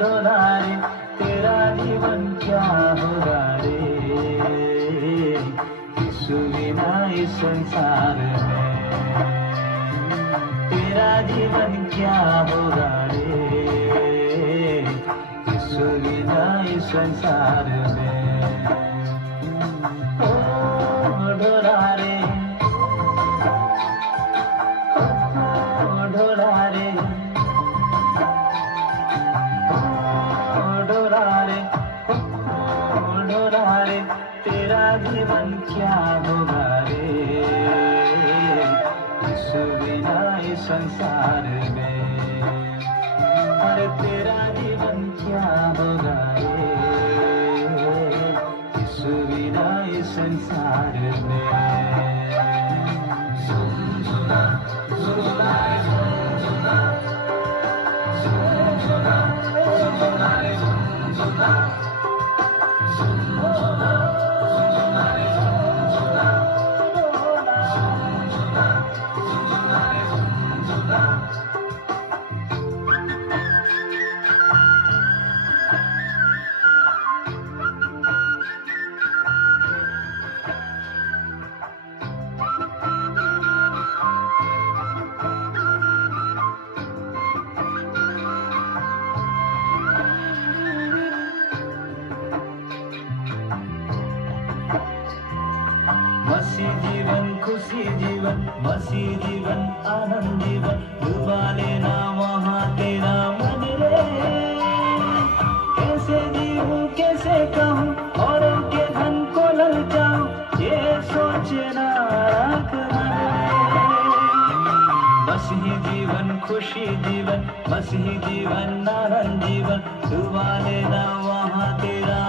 डोला रे तेरा जीवन क्या होगा रे, यीशु बिना इस संसार में तेरा जीवन क्या होगा रे, यीशु बिना इस संसार में। ओ डोला रे, ओ डोला रे, ओ डोला रे, ओ डोला रे तेरा जीवन क्या होगा रे, यीशु बिना इस संसार में। अरे तेरा जीवन क्या होगा रे, यीशु बिना इस संसार में। झुनझुना झुनझुना रे झुनझुना, झुनझुना झुनझुना रे झुनझुना, झुनझुना झुनझुना रे झुनझुना, झुनझुना झुनझुना रे झुनझुना। मसीह जीवन खुशी जीवन, मसीह जीवन आनंद जीवन, डुबा लेना वहाँ तेरा मन रे। कैसे जीऊँ कैसे कहूँ औरों के धन को ललचाऊँ, ये सोचना राख मन रे। मसीह जीवन खुशी जीवन, मसीह जीवन आनंद जीवन, डुबा लेना वहाँ तेरा